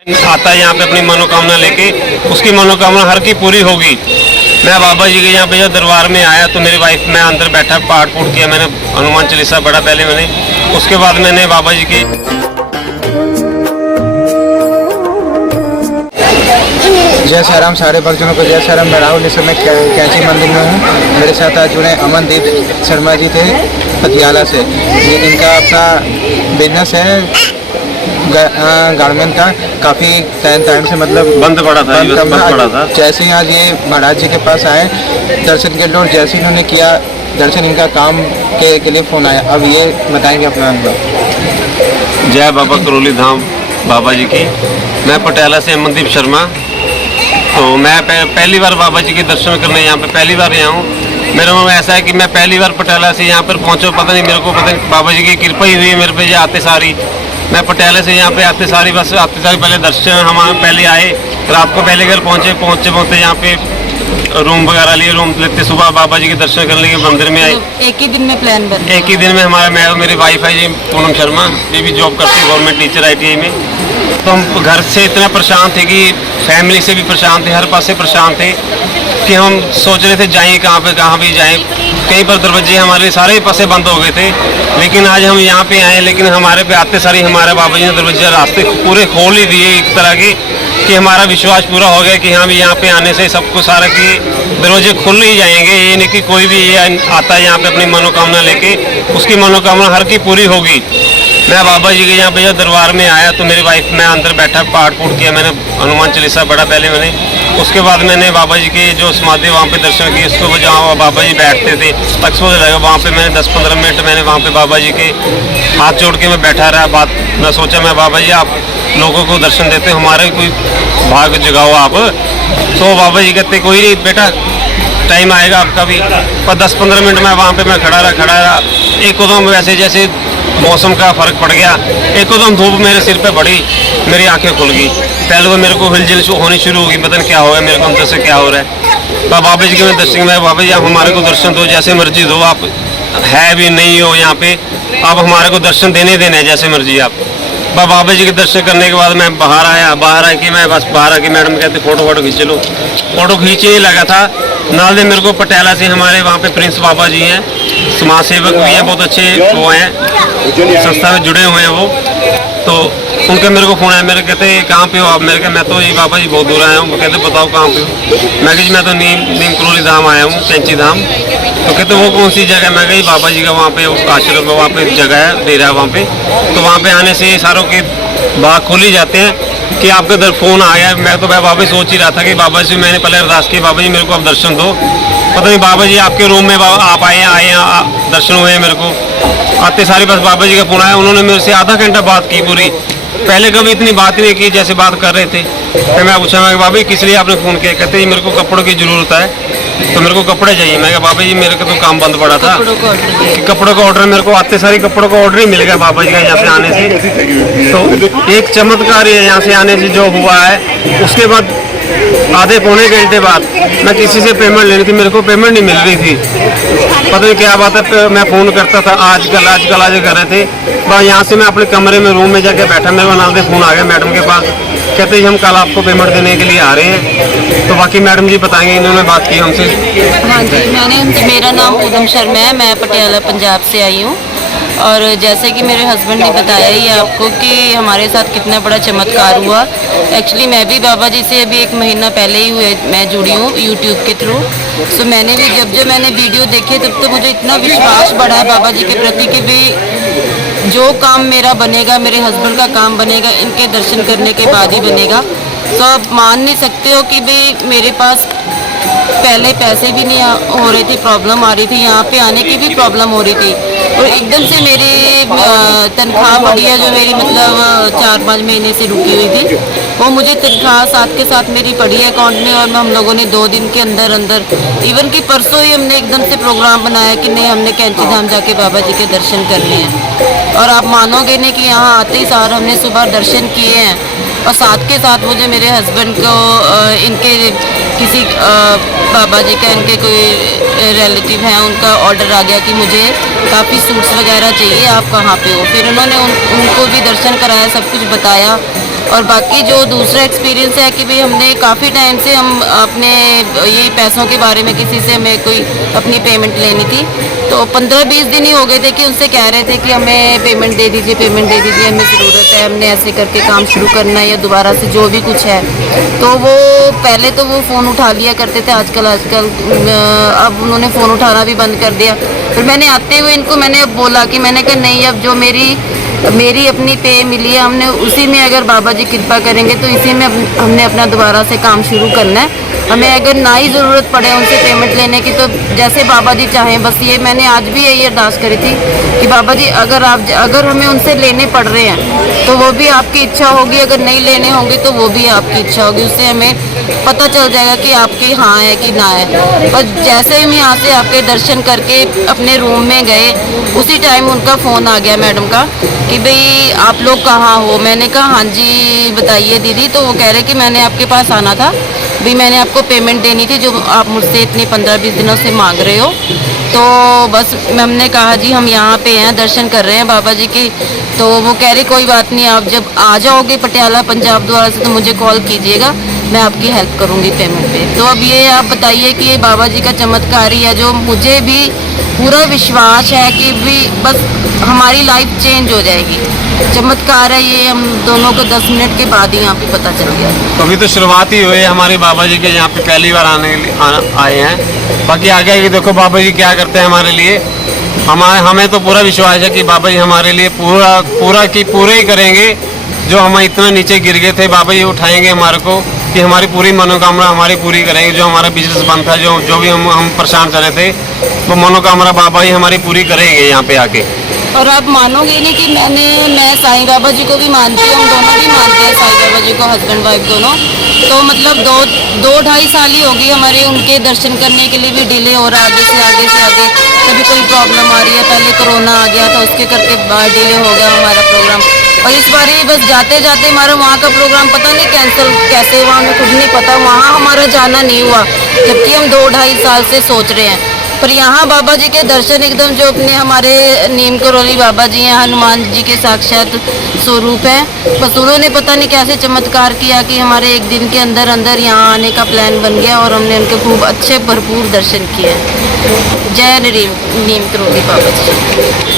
आता है यहाँ पे अपनी मनोकामना लेके, उसकी मनोकामना हर की पूरी होगी। मैं बाबा जी के यहाँ पे जब दरबार में आया तो मेरी वाइफ, मैं अंदर बैठा पाठ पूठ किया, मैंने हनुमान चालीसा पढ़ा पहले मैंने, उसके बाद मैंने बाबा जी की जय साराम सारे भक्तजनों को जय साराम। मैं राहुल, इस समय कैंची मंदिर में हूँ। मेरे साथ आज जुड़े अमनदीप शर्मा जी थे पटियाला से। ये इनका अपना बिजनेस है गारमेंट का, काफ़ी टाइम से मतलब बंद पड़ा था। जैसे ही आज ये महाराज जी के पास आए दर्शन के लिए, और जैसे इन्होंने किया दर्शन, इनका काम के लिए फ़ोन आया। अब ये बताएंगे अपना अनुभव। जय बाबा करौली धाम बाबा जी की। मैं पटियाला से अमनदीप शर्मा। तो मैं पहली बार बाबा जी के दर्शन करने यहाँ पे पहली बार आया हूँ। मेरे मन में ऐसा है कि मैं पहली बार पटियाला से यहाँ पर पहुँचा, पता नहीं मेरे को, पता नहीं बाबा जी की कृपा ही हुई है मेरे पे। ये आते सारी, मैं पटियाला से यहाँ पे आते सारी पहले दर्शन हम पहले आए, रात को पहले घर पहुँचते यहाँ पे रूम वगैरह लिए, रूम लेते, सुबह बाबा जी के दर्शन करने के मंदिर में आए। एक ही दिन में प्लान बना? एक ही दिन में हमारा, मैं और मेरी वाइफ है जी पूनम शर्मा, ये भी जॉब करती है गवर्नमेंट टीचर ITI में। तो हम घर से इतना परेशान थे कि फैमिली से भी परेशान थे, हर पास से परेशान थे कि हम सोच रहे थे जाएं कहाँ पे, कहाँ भी जाएं। कहीं पर दरवाजे हमारे सारे पासे बंद हो गए थे, लेकिन आज हम यहाँ पे आए, लेकिन हमारे पे आते सारी हमारे बाबा जी ने दरवाजे रास्ते पूरे खोल ही दिए एक तरह के, कि हमारा विश्वास पूरा हो गया कि हाँ भी यहाँ पे आने से सबको सारा कि दरवाजे खुल ही जाएंगे। ये नहीं कि कोई भी ये आता है यहाँ पे अपनी मनोकामना लेके, उसकी मनोकामना हर की पूरी होगी। मैं बाबा जी के यहाँ पे जब दरबार में आया तो मेरी वाइफ, मैं अंदर बैठा पाठ पूठ किया, मैंने हनुमान चालीसा पढ़ा पहले मैंने, उसके बाद मैंने बाबा जी के जो समाधि वहाँ पे दर्शन किए। उसको जहाँ बाबा जी बैठते थे एक्सपोज लगा, वहाँ पे मैंने 10-15 मिनट मैंने वहाँ पे बाबा जी के हाथ जोड़ के मैं बैठा रहा। बात मैं सोचा, मैं बाबा जी आप लोगों को दर्शन देते, हमारे कोई भाग जगाओ आप। तो बाबा जी कहते कोई नहीं बेटा, टाइम आएगा आपका भी। पर 10-15 मिनट में वहाँ पे मैं खड़ा रहा। एक कदम वैसे जैसे मौसम का फर्क पड़ गया, एक कदम धूप मेरे सिर पे पड़ी, मेरी आंखें खुल गई। पहले तो मेरे को हिलजुल होनी शुरू होगी, पता नहीं क्या हो गया मेरे को, अंदर से क्या हो रहा है। बाबा जी के मैं दर्शन में, बाबा जी आप हमारे को दर्शन दो, जैसे मर्जी दो, आप है भी नहीं हो यहाँ पे, आप हमारे को दर्शन देने जैसे मर्जी आप। बाबा जी के दर्शन करने के बाद मैं बाहर आके मैं बस बाहर आके मैडम कहते फोटो खींच लो। फोटो खींचने लगा था, नाल दे मेरे को पटियाला से हमारे वहाँ पे प्रिंस बाबा जी हैं, समाज सेवक भी हैं, बहुत अच्छे वो हैं, संस्था में जुड़े हुए हैं वो। तो उनका मेरे को फ़ोन आया, मेरे कहते कहाँ पे हो आप? मेरे कहा मैं तो ये बाबा जी बहुत दूर आया हूँ। कहते बताओ कहाँ पे हो? मैं कही मैं तो नीम करौली धाम आया हूँ, कैंची धाम। तो कहते वो कौन सी जगह? मैं कही बाबा जी का वहाँ पे आश्रम है, वहाँ पे जगह है, डेरा है वहाँ पे। तो वहाँ पे आने से सारों के बाग खोल ही जाते हैं कि आपके इधर फ़ोन आ गया। मैं तो बाबा जी सोच ही रहा था कि बाबा जी, मैंने पहले अरदास की, बाबा जी मेरे को आप दर्शन दो। पता नहीं बाबा जी आपके रूम में आप आए दर्शन हुए मेरे को। आते सारी बस बाबा जी का फ़ोन आया, उन्होंने मेरे से आधा घंटा बात की पूरी। पहले कभी इतनी बात नहीं की जैसे बात कर रहे थे। फिर मैं पूछा, मैं बाबा जी किस लिए आपने फ़ोन किया? कहते जी मेरे को कपड़ों की ज़रूरत है, तो मेरे को कपड़े चाहिए। मैं कहा बाबा जी मेरे को तो काम बंद पड़ा था, कपड़ों का ऑर्डर, मेरे को आते सारी कपड़ों का ऑर्डर ही मिल गया बाबा जी का यहाँ से आने से। तो एक चमत्कार है यहाँ से आने से जो हुआ है। उसके बाद आधे पौने घंटे बाद मैं किसी से पेमेंट लेनी थी, मेरे को पेमेंट नहीं मिल रही थी, पता नहीं क्या बात है। मैं फ़ोन करता था आजकल आज कर रहे थे। बस यहाँ से मैं अपने कमरे में रूम में जाके बैठा, मेरे को नाल दे फ़ोन आ गया मैडम के पास, कहते हैं हम कल आपको पेमेंट देने के लिए आ रहे हैं। तो बाकी मैडम जी बताएंगे, इन्होंने बात की हमसे। हाँ जी, मेरा नाम पूनम शर्मा है, मैं पटियाला पंजाब से आई हूँ। और जैसे कि मेरे हस्बैंड ने बताया ही आपको कि हमारे साथ कितना बड़ा चमत्कार हुआ। एक्चुअली मैं भी बाबा जी से अभी 1 महीना पहले ही मैं जुड़ी हूँ यूट्यूब के थ्रू। सो मैंने भी जब मैंने वीडियो देखे तब तो मुझे इतना विश्वास बढ़ा है बाबा जी के प्रति कि भी जो काम मेरा बनेगा, मेरे हस्बैंड का काम बनेगा, इनके दर्शन करने के बाद ही बनेगा। तो आप मान नहीं सकते हो कि भाई मेरे पास पहले पैसे भी नहीं हो रहे थे, प्रॉब्लम आ रही थी, यहाँ पे आने की भी प्रॉब्लम हो रही थी। और एकदम से मेरी तनख्वाह बढ़ी है, जो मेरी मतलब 4-5 महीने से रुकी हुई थी, वो मुझे तनख्वाह साथ के साथ मेरी पड़ी है अकाउंट में। और हम लोगों ने 2 दिन के अंदर इवन कि परसों ही हमने एकदम से प्रोग्राम बनाया कि नहीं हमने कैंची धाम जाके बाबा जी के दर्शन करने हैं। और आप मानोगे नहीं कि यहाँ आते ही सार हमने सुबह दर्शन किए हैं। और साथ के साथ मुझे मेरे हस्बैंड को इनके किसी बाबा जी का, इनके कोई रिलेटिव हैं, उनका ऑर्डर आ गया कि मुझे काफ़ी सूट्स वगैरह चाहिए, आप कहाँ पे हो? फिर उन्होंने उनको भी दर्शन कराया, सब कुछ बताया। और बाकी जो दूसरा एक्सपीरियंस है कि भाई हमने काफ़ी टाइम से हम अपने ये पैसों के बारे में किसी से हमें कोई अपनी पेमेंट लेनी थी, तो 15-20 दिन ही हो गए थे कि उनसे कह रहे थे कि हमें पेमेंट दे दीजिए, पेमेंट दे दीजिए, हमें ज़रूरत है, हमने ऐसे करके काम शुरू करना है या दोबारा से जो भी कुछ है। तो वो पहले तो वो फ़ोन उठा लिया करते थे, आजकल अब उन्होंने फ़ोन उठाना भी बंद कर दिया। फिर मैंने आते हुए इनको मैंने अब बोला कि मैंने कहा नहीं, अब जो मेरी अपनी पे मिली है, हमने उसी में अगर बाबा जी कृपा करेंगे तो इसी में हमने अपना दोबारा से काम शुरू करना है। हमें अगर ना ही ज़रूरत पड़े उनसे पेमेंट लेने की तो जैसे बाबा जी चाहें, बस ये मैंने आज भी यही अरदास करी थी कि बाबा जी अगर हमें उनसे लेने पड़ रहे हैं तो वो भी आपकी इच्छा होगी, अगर नहीं लेने होंगे तो वो भी आपकी इच्छा होगी। उससे हमें पता चल जाएगा कि आपकी हाँ है कि ना है। और जैसे ही हम यहाँ से आपके दर्शन करके अपने रूम में गए, उसी टाइम उनका फ़ोन आ गया मैडम का कि भाई आप लोग कहाँ हो। मैंने कहा हाँ जी बताइए दीदी। तो वो कह रहे कि मैंने आपके पास आना था, भी मैंने आपको पेमेंट देनी थी जो आप मुझसे इतने 15-20 दिनों से मांग रहे हो। तो बस हमने कहा जी हम यहाँ पे हैं, दर्शन कर रहे हैं बाबा जी के। तो वो कह रहे कोई बात नहीं, आप जब आ जाओगे पटियाला पंजाब द्वारा से तो मुझे कॉल कीजिएगा, मैं आपकी हेल्प करूँगी पेमेंट पे। तो अब ये आप बताइए कि ये बाबा जी का चमत्कार ही है जो मुझे भी पूरा विश्वास है कि भी बस हमारी लाइफ चेंज हो जाएगी। चमत्कार है ये, हम दोनों को 10 मिनट के बाद ही यहाँ पे पता चल गया। तो अभी तो शुरुआत ही हुई है हमारे बाबा जी के, यहाँ पे पहली बार आए हैं। बाकी आगे आगे देखो बाबा जी क्या करते हैं हमारे लिए। हमें तो पूरा विश्वास है कि बाबा जी हमारे लिए पूरा ही करेंगे। जो हम इतना नीचे गिर गए थे, बाबा जी उठाएंगे हमारे को, कि हमारी पूरी मनोकामना हमारी पूरी करेंगे। जो हमारा बिजनेस बंद था, जो भी हम परेशान चले थे, वो मनोकामना बाबा जी हमारी पूरी करेंगे यहाँ पे आके। और आप मानोगे नहीं कि मैं साईं बाबा जी को भी मानती हूँ, हम दोनों भी मानते हैं साईं बाबा जी को, हस्बैंड वाइफ दोनों। तो मतलब 2-2.5 साल ही होगी हमारे उनके दर्शन करने के लिए भी डिले हो रहा है, आगे से आगे कभी कोई प्रॉब्लम आ रही है। पहले कोरोना आ गया था, उसके करके डिले हो गया हमारा प्रोग्राम। और इस बार ही बस जाते जाते हमारा वहाँ का प्रोग्राम पता नहीं कैंसिल कैसे हुआ, हमें खुद नहीं पता। वहाँ हमारा जाना नहीं हुआ, जबकि हम 2-2.5 साल से सोच रहे हैं। पर यहाँ बाबा जी के दर्शन एकदम जो अपने हमारे नीम करोली बाबा जी हैं, हनुमान जी के साक्षात स्वरूप हैं। बस उन्होंने पता नहीं कैसे चमत्कार किया कि हमारे एक दिन के अंदर अंदर यहाँ आने का प्लान बन गया और हमने उनके खूब अच्छे भरपूर दर्शन किए। जय नीम करोली बाबा जी।